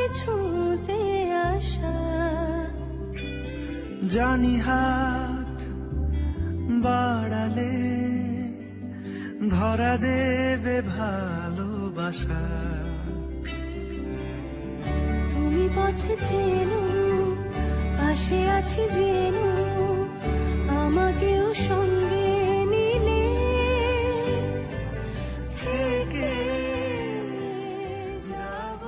কাছে ছুঁতে আসা। জানি হাত বাড়ালে ধরা দেবে ভালোবাসা। তুমি পথে চেনো, পাশে আছি জেনো, আমাকেও সঙ্গে নিলে থেকে যাব।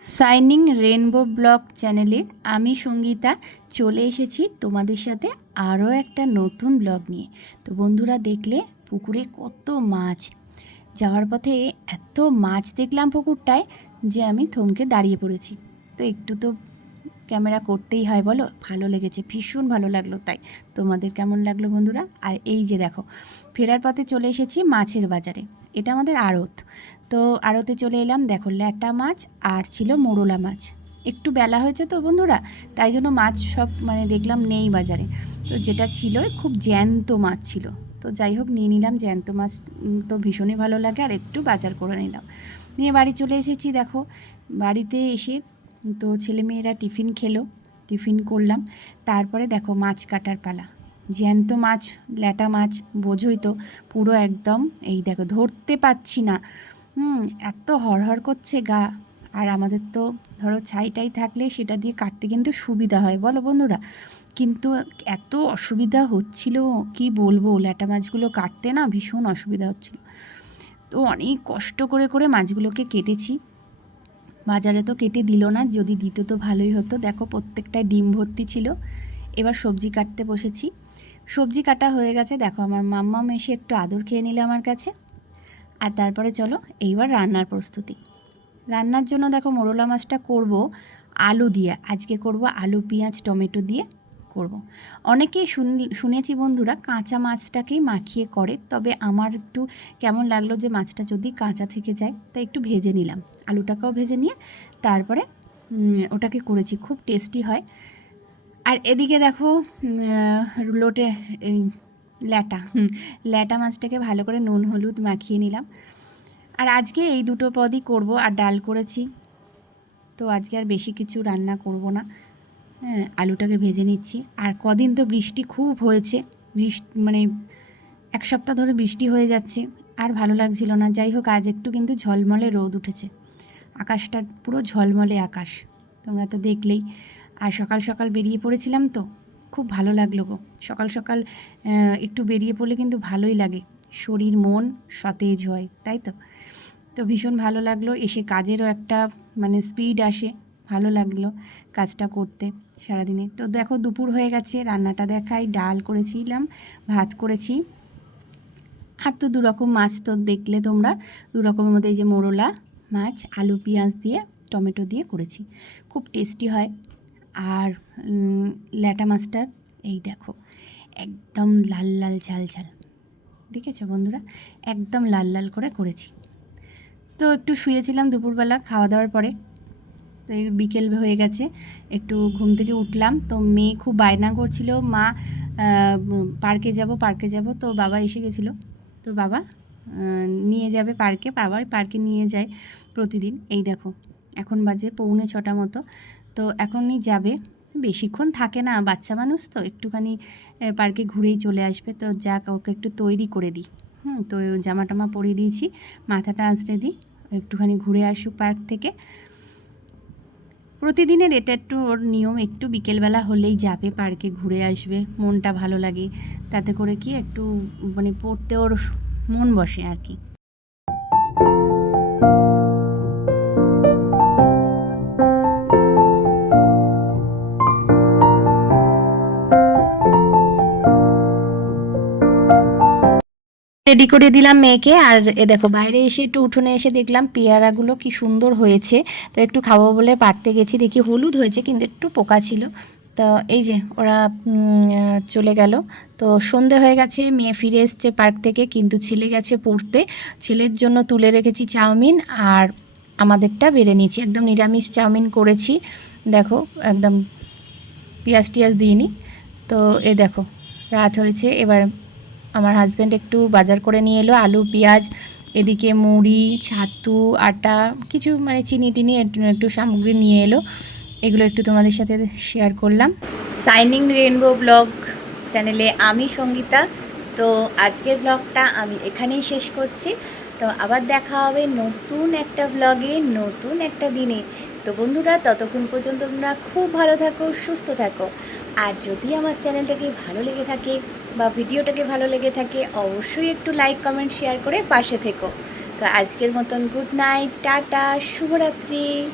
শাইনিং রেনবো ব্লগ চ্যানেলে আমি সঙ্গীতা চলে এসেছি তোমাদের সাথে আরও একটা নতুন ব্লগ নিয়ে। তো বন্ধুরা, দেখলে পুকুরে কত মাছ, যাওয়ার পথে এত মাছ দেখলাম পুকুরটায় যে আমি থমকে দাঁড়িয়ে পড়েছি। তো একটু তো ক্যামেরা করতেই হয়, বলো, ভালো লেগেছে, ভীষণ ভালো লাগলো। তাই তোমাদের কেমন লাগলো বন্ধুরা? আর এই যে দেখো, ফেরার পথে চলে এসেছি মাছের বাজারে। এটা আমাদের আড়ত। তো আড়তে চলে এলাম, দেখো ল্যাটা মাছ আর ছিল মোরলা মাছ। একটু বেলা হয়েছে তো বন্ধুরা, তাই জন্য মাছ সব দেখলাম নেই বাজারে। তো যেটা ছিল খুব জ্যান্ত মাছ ছিল। তো যাই হোক, নিয়ে নিলাম জ্যান্ত মাছ, তো ভীষণই ভালো লাগে। আর একটু বাজার করে নিলাম, নিয়ে বাড়ি চলে এসেছি। দেখো বাড়িতে এসে তো ছেলেমেয়েরা টিফিন খেলো, টিফিন করলাম। তারপরে দেখো মাছ কাটার পালা। জ্যান্ত মাছ, ল্যাটা মাছ, বোঝোই তো, পুরো একদম এই দেখো, ধরতে পাচ্ছি না। এত হড়হড় করছে গা। আর আমাদের তো ধরো ছাইটাই থাকলে সেটা দিয়ে কাটতে কিন্তু সুবিধা হয়, বলো বন্ধুরা। কিন্তু এত অসুবিধা হচ্ছিল, কি বলবো, ল্যাটা মাছগুলো কাটতে না ভীষণ অসুবিধা হচ্ছিল। তো অনেক কষ্ট করে করে মাছগুলোকে কেটেছি। বাজারে তো কেটে দিল না, যদি দিত তো ভালোই হতো। দেখো প্রত্যেকটায় ডিম ভর্তি ছিল। এবার সবজি কাটতে বসেছি। সবজি কাটা হয়ে গেছে, দেখো আমার মাম্মাম এসে একটু আদর খেয়ে নিল আমার কাছে। আর তারপরে চলো এইবার রান্নার প্রস্তুতি। রান্নার জন্য দেখো মোরলা মাছটা করব আলু দিয়ে। আজকে করব আলু, পেঁয়াজ, টমেটো দিয়ে করব। অনেকেই শুনেছি বন্ধুরা কাঁচা মাছটাকেই মাখিয়ে করে, তবে আমার একটু কেমন লাগলো যে মাছটা যদি কাঁচা থেকে যায়, তাই একটু ভেজে নিলাম। আলুটাকেও ভেজে নিয়ে তারপরে ওটাকে করেছি, খুব টেস্টি হয়। আর এদিকে দেখো লোটে ল্যাটা ল্যাটা মাছটাকে ভালো করে নুন হলুদ মাখিয়ে নিলাম। আর আজকে এই দুটো পদই করব, আর ডাল করেছি। তো আজকে আর বেশি কিছু রান্না করব না। হ্যাঁ, আলুটাকে ভেজে নিচ্ছি। আর কদিন তো বৃষ্টি খুব হয়েছে, এক সপ্তাহ ধরে বৃষ্টি হয়ে যাচ্ছে, আর ভালো লাগছিল না। যাই হোক, আজ একটু কিন্তু ঝলমলে রোদ উঠেছে, আকাশটা পুরো ঝলমলে আকাশ, তোমরা তো দেখলেই। আর সকাল সকাল বেরিয়ে পড়েছিলাম, তো খুব ভালো লাগলো গো। সকাল সকাল একটু বেরিয়ে পড়লে কিন্তু ভালোই লাগে, শরীর মন সতেজ হয়, তাই তো। তো ভীষণ ভালো লাগলো। এসে কাজেরও একটা স্পিড আসে, ভালো লাগলো কাজটা করতে সারাদিনে। তো দেখো দুপুর হয়ে গেছে, রান্নাটা দেখাই। ডাল করেছিলাম, ভাত করেছি, আর তো দুরকম মাছ তো দেখলে তোমরা। দুরকমের মধ্যে এই যে মোরলা মাছ আলু পেঁয়াজ দিয়ে টমেটো দিয়ে করেছি, খুব টেস্টি হয়। আর ল্যাটা মাছটা এই দেখো একদম লাল লাল ঝাল ঝাল, দেখেছো বন্ধুরা, একদম লাল লাল করে করেছি। তো একটু শুয়েছিলাম দুপুরবেলা খাওয়া দাওয়ার পরে। তো এই বিকেল হয়ে গেছে, একটু ঘুম থেকে উঠলাম। তো মেয়ে খুব বায়না করছিল, মা পার্কে যাব। তো বাবা এসে গেছিলো, তো বাবা নিয়ে যাবে পার্কে। বাবা পার্কে নিয়ে যায় প্রতিদিন। এই দেখো এখন বাজে 6:45 মতো, তো এখনই যাবে। বেশিক্ষণ থাকে না, বাচ্চা মানুষ তো, একটুখানি পার্কে ঘুরেই চলে আসবে। তো যাক, ওকে একটু তৈরি করে দিই। তো জামা টামা পরিয়ে দিয়েছি, মাথাটা আঁচড়ে দিই, একটুখানি ঘুরে আসুক পার্ক থেকে। প্রতিদিনের এটা একটু ওর নিয়ম, একটু বিকেলবেলা হলেই যাবে পার্কে, ঘুরে আসবে, মনটা ভালো লাগে। তাতে করে কি একটু পড়তে ওর মন বসে আর কি। রেডি করে দিলাম মেয়েকে। আর এ দেখো বাইরে এসে একটু উঠোনে এসে দেখলাম পেয়ারাগুলো কি সুন্দর হয়েছে। তো একটু খাবো বলে পাড়তে গেছি, দেখি হলুদ হয়েছে কিন্তু একটু পোকা ছিল। তো এই যে ওরা চলে গেল। তো সন্ধে হয়ে গেছে, মেয়ে ফিরে এসছে পার্ক থেকে, কিন্তু ছেলে গেছে পড়তে। ছেলের জন্য তুলে রেখেছি চাউমিন, আর আমাদেরটা বেড়ে নিয়েছি। একদম নিরামিষ চাউমিন করেছি, দেখো একদম পেঁয়াজ টিয়াজ দিইনি। তো এ দেখো রাত হয়েছে, এবার আমার হাজব্যান্ড একটু বাজার করে নিয়ে এলো, আলু পেঁয়াজ এদিকে মুড়ি, ছাতু, আটা, কিছু মানে চিনি টিনি একটু একটু সামগ্রী নিয়ে এলো। এগুলো একটু তোমাদের সাথে শেয়ার করলাম। সাইনিং রেইনবো ব্লগ চ্যানেলে আমি সঙ্গীতা। তো আজকের ব্লগটা আমি এখানেই শেষ করছি। তো আবার দেখা হবে নতুন একটা ব্লগে, নতুন একটা দিনে। তো বন্ধুরা, ততক্ষণ পর্যন্ত তোমরা খুব ভালো থাকো, সুস্থ থাকো। আর যদি আমার চ্যানেলটাকে ভালো লেগে থাকে বা ভিডিওটাকে ভালো লেগে থাকে, অবশ্যই একটু লাইক, কমেন্ট, শেয়ার করে পাশে থেকো। তো আজকের মতন গুড নাইট, টাটা, শুভরাত্রি।